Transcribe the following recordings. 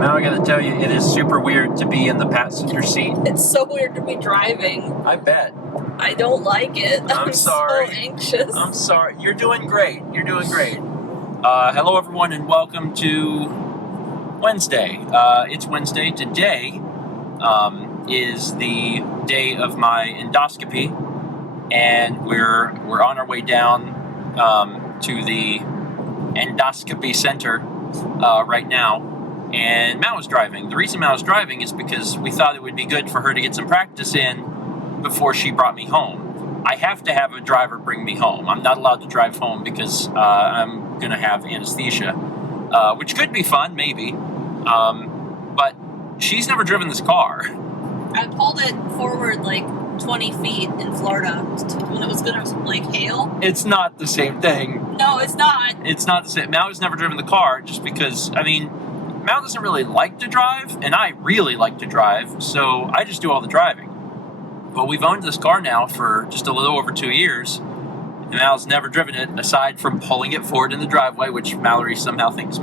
Now I gotta tell you, it is super weird to be in the passenger seat. It's so weird to be driving. I bet. I don't like it. I'm sorry. so anxious. I'm sorry. You're doing great. You're doing great. Hello, everyone, and welcome to Wednesday. It's Wednesday. Today is the day of my endoscopy, and we're on our way down to the endoscopy center right now. And Mal was driving. The reason Mal was driving is because we thought it would be good for her to get some practice in before she brought me home. I have to have a driver bring me home. I'm not allowed to drive home because I'm going to have anesthesia, which could be fun, maybe. But she's never driven this car. I pulled it forward like 20 feet in Florida when it was going to like hail. It's not the same thing. No, it's not. It's not the same. Mal has never driven the car just because, I mean, Mal doesn't really like to drive, and I really like to drive, so I just do all the driving. But we've owned this car now for just a little over 2 years, and Mal's never driven it, aside from pulling it forward in the driveway, which Mallory somehow thinks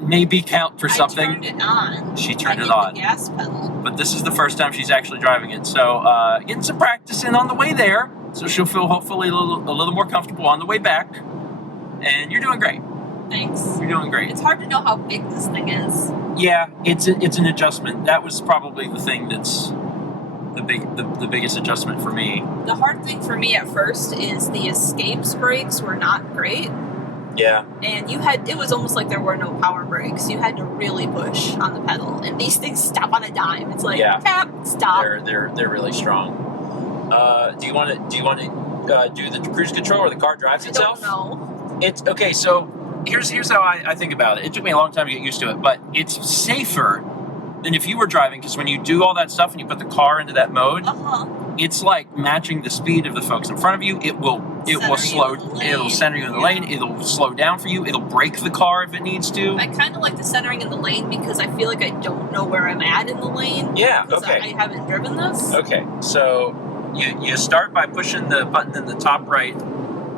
maybe count for something. I turned it on. She turned it I on. hit the gas pedal. But this is the first time she's actually driving it, so getting some practice in on the way there, so she'll feel hopefully a little more comfortable on the way back. And you're doing great. Thanks. You're doing great. It's hard to know how big this thing is. Yeah, it's an adjustment. That was probably the thing that's the biggest adjustment for me. The hard thing for me at first is the escapes brakes were not great. Yeah. And it was almost like there were no power brakes. You had to really push on the pedal, and these things stop on a dime. It's like tap, stop. They're really strong. Do you want to do the cruise control or the car drives itself? I don't know. It's okay. So here's how I think about it. It took me a long time to get used to it, but it's safer than if you were driving, because when you do all that stuff and you put the car into that mode, it's like matching the speed of the folks in front of you. It'll center you in the lane. It'll slow down for you. It'll brake the car if it needs to. I kind of like the centering in the lane because I feel like I don't know where I'm at in the lane. Yeah, okay. I haven't driven this. Okay, so you start by pushing the button in the top right.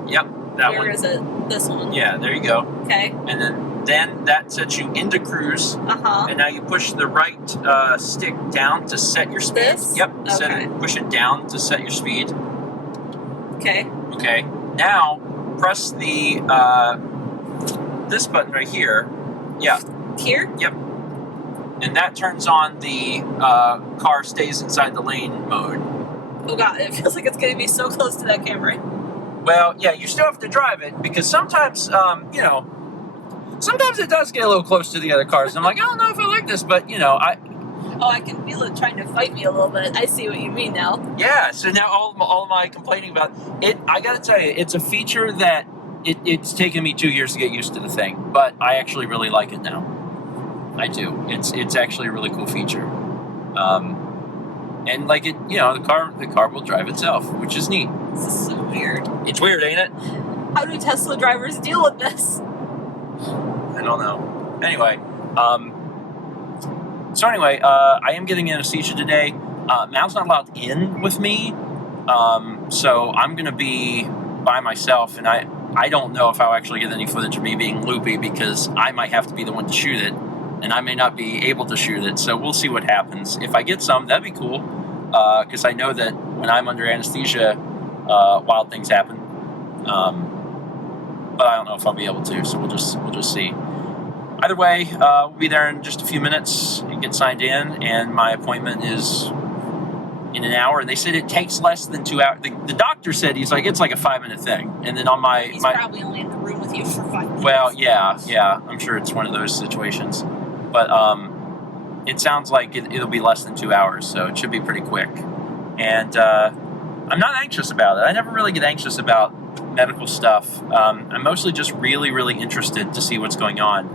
Yep, that one. Where is it? This one? Yeah, there you go. Okay. And then that sets you into cruise. And now you push the right stick down to set your speed. This? Yep. Okay. Push it down to set your speed. Okay. Okay. Now press the this button right here. Yeah. Here? Yep. And that turns on the car stays inside the lane mode. Oh god, it feels like it's going to be so close to that camera. Well, yeah, you still have to drive it because sometimes, sometimes it does get a little close to the other cars. I'm like, I don't know if I like this, but I can feel it trying to fight me a little bit. I see what you mean now. Yeah, so now all of my complaining about it, I gotta tell you, it's a feature that it's taken me 2 years to get used to the thing, but I actually really like it now. I do. It's actually a really cool feature. And like it, the car will drive itself, which is neat. This is so weird. It's weird, ain't it? How do Tesla drivers deal with this? I don't know. Anyway, I am getting anesthesia today. Mal's not allowed in with me, so I'm going to be by myself, and I don't know if I'll actually get any footage of me being loopy because I might have to be the one to shoot it, and I may not be able to shoot it, so we'll see what happens. If I get some, that'd be cool, because I know that when I'm under anesthesia, wild things happen, but I don't know if I'll be able to, so we'll just see. Either way, we'll be there in just a few minutes and get signed in, and my appointment is in an hour, and they said it takes less than 2 hours. The doctor said it's like a 5-minute thing, and then on He's probably only in the room with you for 5 minutes. Well, yeah, I'm sure it's one of those situations, but it sounds like it'll be less than 2 hours, so it should be pretty quick, and I'm not anxious about it. I never really get anxious about medical stuff. I'm mostly just really, really interested to see what's going on.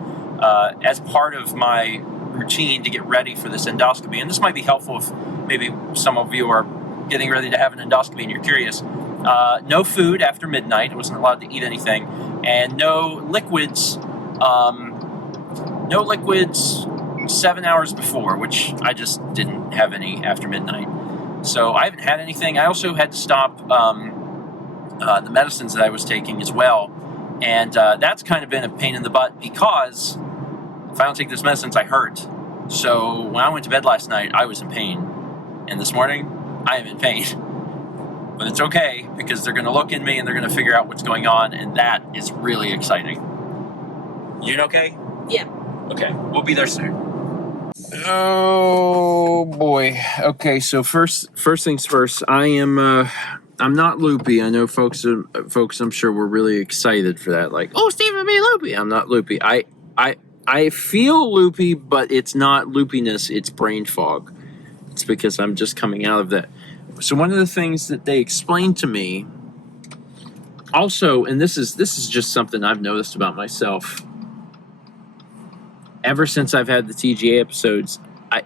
As part of my routine to get ready for this endoscopy, and this might be helpful if maybe some of you are getting ready to have an endoscopy and you're curious. No food after midnight. I wasn't allowed to eat anything, and no liquids 7 hours before, which I just didn't have any after midnight. So I haven't had anything. I also had to stop the medicines that I was taking as well, and that's kind of been a pain in the butt because if I don't take this medicine, I hurt. So when I went to bed last night, I was in pain. And this morning, I am in pain. But it's okay, because they're going to look in me and they're going to figure out what's going on, and that is really exciting. You doing okay? Yeah. Okay, we'll be there soon. Oh boy. Okay, so first things first. I'm not loopy. I know folks. I'm sure were really excited for that. Like, oh, Stephen be loopy. I'm not loopy. I feel loopy, but it's not loopiness. It's brain fog. It's because I'm just coming out of that. So one of the things that they explained to me, also, and this is just something I've noticed about myself. Ever since I've had the TGA episodes,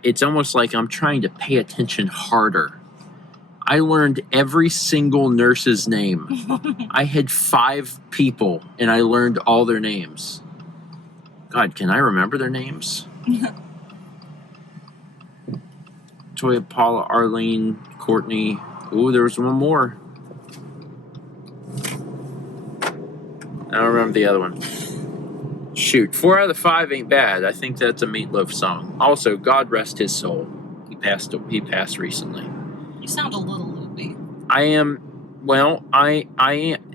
it's almost like I'm trying to pay attention harder. I learned every single nurse's name. I had 5 people, and I learned all their names. God, can I remember their names? Toya, Paula, Arlene, Courtney. Ooh, there was one more. I don't remember the other one. Shoot, 4 out of 5 ain't bad. I think that's a Meatloaf song. Also, God rest his soul. He passed recently. You sound a little loopy. I am. Well, I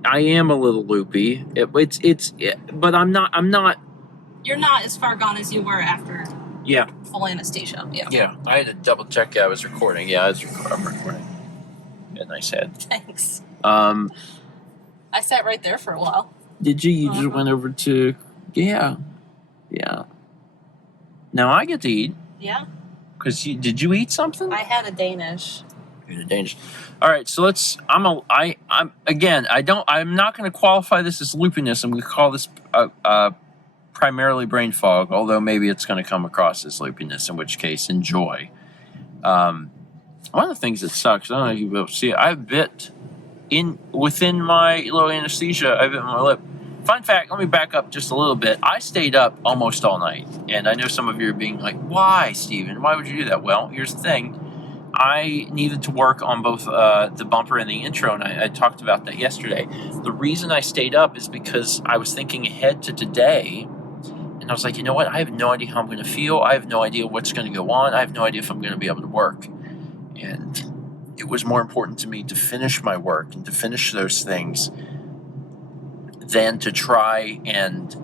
am a little loopy. But I'm not. You're not as far gone as you were after. Yeah. Full anesthesia. Yeah. Yeah. I had to double check I was recording. Yeah, I'm recording. Yeah, nice head. Thanks. I sat right there for a while. Did you? You just went over to. Yeah. Now I get to eat. Yeah. Because did you eat something? I had a Danish. You had a Danish. All right, so I'm not going to qualify this as loopiness. I'm going to call this primarily brain fog, although maybe it's going to come across as loopiness, in which case, enjoy. One of the things that sucks, I don't know if you'll be able to see it, I bit within my little anesthesia, I bit my lip. Fun fact, let me back up just a little bit. I stayed up almost all night. And I know some of you are being like, why, Stephen? Why would you do that? Well, here's the thing. I needed to work on both the bumper and the intro, and I talked about that yesterday. The reason I stayed up is because I was thinking ahead to today, and I was like, you know what? I have no idea how I'm going to feel. I have no idea what's going to go on. I have no idea if I'm going to be able to work. And it was more important to me to finish my work and to finish those things than to try and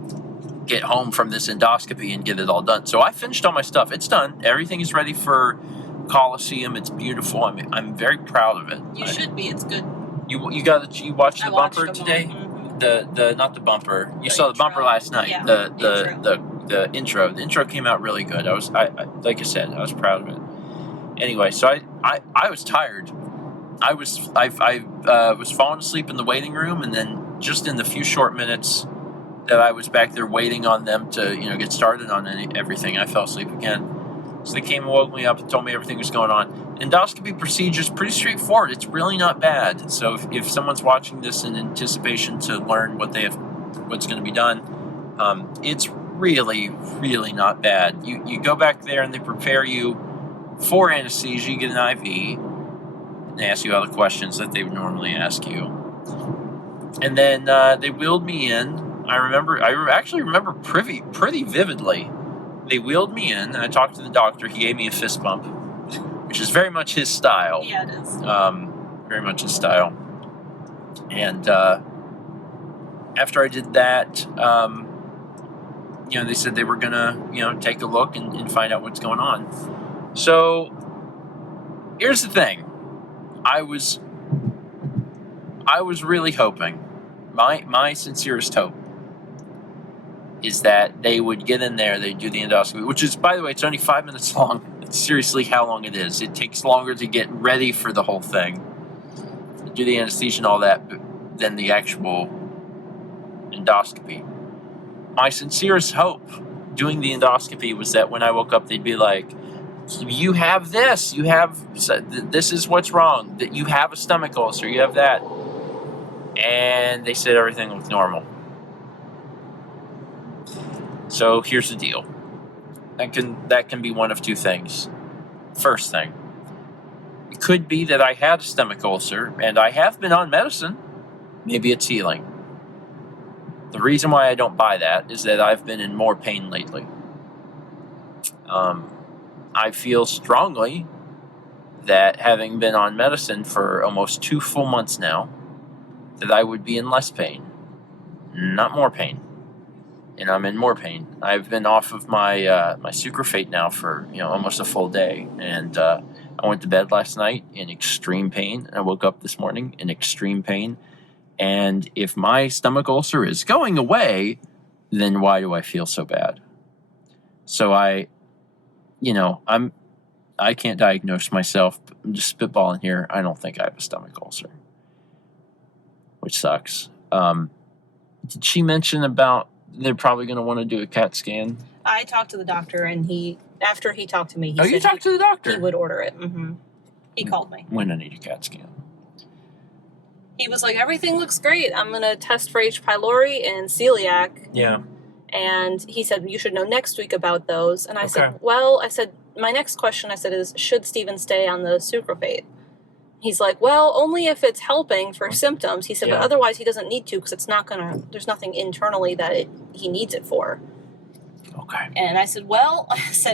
get home from this endoscopy and get it all done. So I finished all my stuff. It's done. Everything is ready for Coliseum. It's beautiful. I'm very proud of it. You should be. It's good. You watched the bumper today? Mm-hmm. The not the bumper. You saw the bumper last night. Yeah. The intro. The intro came out really good. I like I said, I was proud of it. Anyway, so I was tired. I was falling asleep in the waiting room, and then just in the few short minutes that I was back there waiting on them to get started on everything, I fell asleep again. So they came and woke me up and told me everything was going on. Endoscopy procedure is pretty straightforward. It's really not bad. So if someone's watching this in anticipation to learn what's going to be done, it's really, really not bad. You go back there and they prepare you for anesthesia. You get an IV. And they ask you all the questions that they would normally ask you. And then they wheeled me in. I actually remember pretty vividly. They wheeled me in, and I talked to the doctor. He gave me a fist bump, which is very much his style. Yeah, it is. Very much his style. And after I did that, they said they were gonna, take a look and find out what's going on. So here's the thing. I was really hoping, my sincerest hope, is that they would get in there, they'd do the endoscopy, which is, by the way, it's only 5 minutes long. That's seriously how long it is. It takes longer to get ready for the whole thing, do the anesthesia and all that, than the actual endoscopy. My sincerest hope doing the endoscopy was that when I woke up, they'd be like, you have this, this is what's wrong, that you have a stomach ulcer, you have that. And they said everything looked normal. So here's the deal. That can be one of two things. First thing, it could be that I had a stomach ulcer and I have been on medicine. Maybe it's healing. The reason why I don't buy that is that I've been in more pain lately. I feel strongly that having been on medicine for almost 2 full months now, that I would be in less pain, not more pain. And I'm in more pain. I've been off of my my sucralfate now for almost a full day, and I went to bed last night in extreme pain. And I woke up this morning in extreme pain. And if my stomach ulcer is going away, then why do I feel so bad? So I can't diagnose myself. I'm just spitballing here. I don't think I have a stomach ulcer, which sucks. Did she mention about they're probably going to want to do a CAT scan? I talked to the doctor, and after he talked to me, he said you talked to the doctor? He would order it. Mm-hmm. He called me. When I need a CAT scan. He was like, everything looks great. I'm going to test for H. pylori and celiac. Yeah. And he said, you should know next week about those. And I said, my next question, is, should Steven stay on the sucralfate? He's like, well, only if it's helping for symptoms. He said, but otherwise he doesn't need to, because it's not there's nothing internally that he needs it for. Okay. And I said,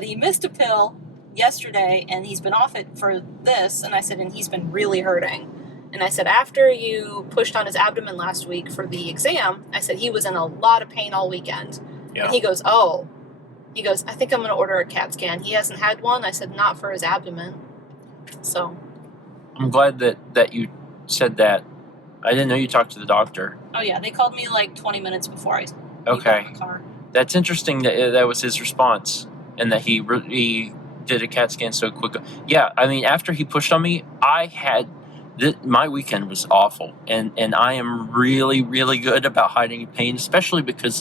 he missed a pill yesterday, and he's been off it for this. And I said, and he's been really hurting. And I said, after you pushed on his abdomen last week for the exam, I said, he was in a lot of pain all weekend. Yeah. And he goes, I think I'm going to order a CAT scan. He hasn't had one. I said, not for his abdomen. So I'm glad that you said that. I didn't know you talked to the doctor. Oh, yeah. They called me like 20 minutes before I got in the car. That's interesting that was his response, and that he did a CAT scan so quick. Yeah, I mean, after he pushed on me, my weekend was awful, and I am really, really good about hiding pain, especially because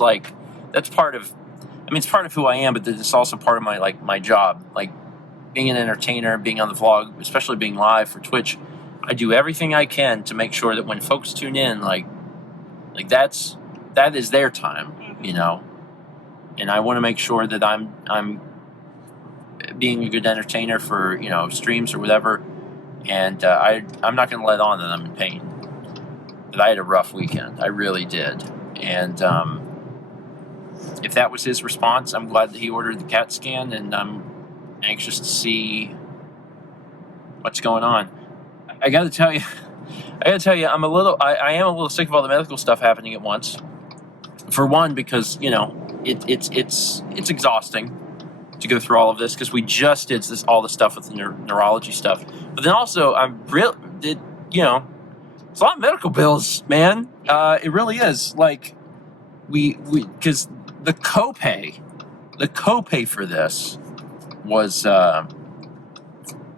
it's part of who I am, but it's also part of my job, being an entertainer, being on the vlog, especially being live for Twitch. I do everything I can to make sure that when folks tune in, that is their time, and I want to make sure that I'm being a good entertainer for streams or whatever. And I'm not going to let on that I'm in pain. But I had a rough weekend. I really did. And if that was his response, I'm glad that he ordered the CAT scan, and I'm anxious to see what's going on. I got to tell you, I am a little sick of all the medical stuff happening at once. For one, because it's exhausting to go through all of this, because we just did all the stuff with the neurology stuff. But then also, it's a lot of medical bills, man. It really is. Because the copay for this was over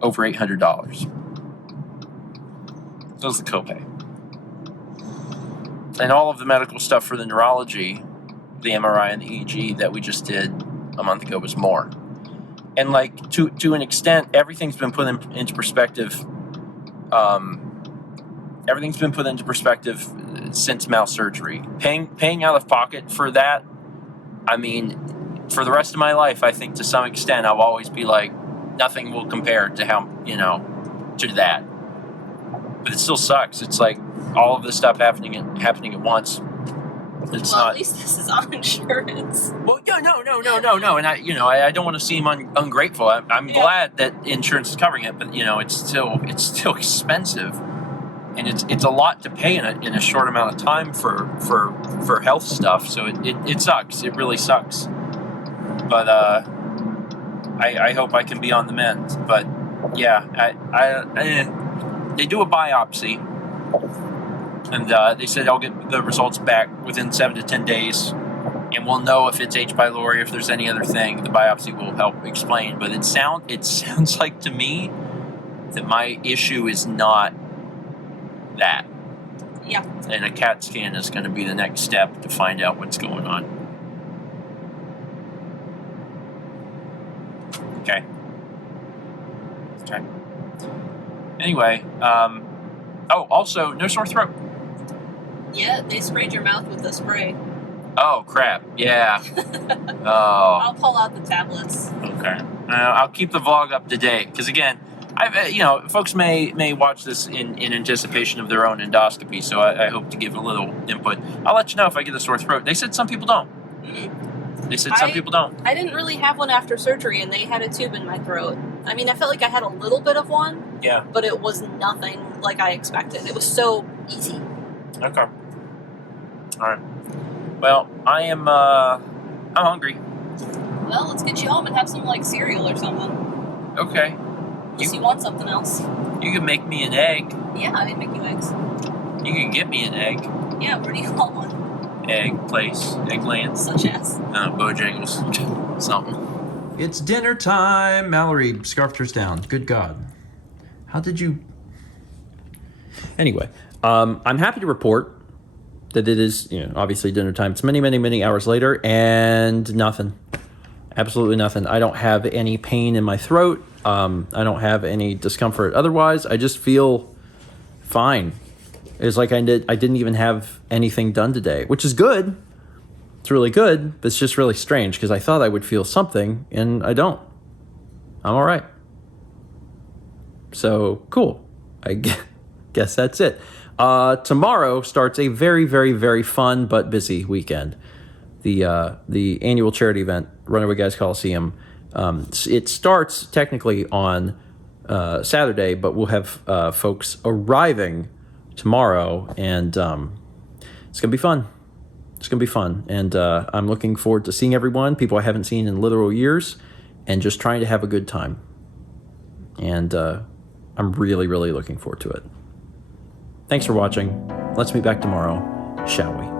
$800. That was the copay. And all of the medical stuff for the neurology, the MRI and the EEG that we just did a month ago was more. And to an extent, everything's been put into perspective. Everything's been put into perspective since Mal's surgery. Paying out of pocket for that, I mean, for the rest of my life, I think to some extent I'll always be like, nothing will compare to how to that. But it still sucks. It's like all of this stuff happening at once. At least this is on insurance. Well, no, and I don't want to seem ungrateful. I'm glad that insurance is covering it, but it's still expensive, and it's a lot to pay in a short amount of time for health stuff. So it sucks. It really sucks. But I hope I can be on the mend. But yeah, they do a biopsy. And they said I'll get the results back within 7 to 10 days, and we'll know if it's H. pylori, if there's any other thing. The biopsy will help explain. But it sounds like to me that my issue is not that. Yeah. And a CAT scan is going to be the next step to find out what's going on. Okay. Anyway, also, no sore throat. Yeah, they sprayed your mouth with the spray. Oh, crap. Yeah. Oh. I'll pull out the tablets. Okay. I'll keep the vlog up to date. Because, again, folks may watch this in anticipation of their own endoscopy, so I hope to give a little input. I'll let you know if I get a sore throat. They said some people don't. They said some people don't. I didn't really have one after surgery, and they had a tube in my throat. I mean, I felt like I had a little bit of one. Yeah. But it was nothing like I expected. It was so easy. Okay. All right. Well, I'm hungry. Well, let's get you home and have some, like, cereal or something. Okay. Unless you want something else. You can make me an egg. Yeah, I can make you eggs. You can get me an egg. Yeah, where do you want one? Egg place. Egglands. Such as? Bojangles. Something. It's dinner time. Mallory scarfed hers down. Good God. How did you... Anyway, I'm happy to report that it is, obviously dinner time. It's many, many, many hours later, and nothing. Absolutely nothing. I don't have any pain in my throat. I don't have any discomfort. Otherwise, I just feel fine. It's like I didn't even have anything done today, which is good. It's really good, but it's just really strange because I thought I would feel something, and I don't. I'm all right. So, cool. I guess that's it. Tomorrow starts a very, very, very fun but busy weekend. The annual charity event, Runaway Guys Coliseum. It starts technically on Saturday, but we'll have folks arriving tomorrow, and it's gonna be fun. It's gonna be fun, and I'm looking forward to seeing everyone, people I haven't seen in literal years, and just trying to have a good time. And I'm really, really looking forward to it. Thanks for watching. Let's meet back tomorrow, shall we?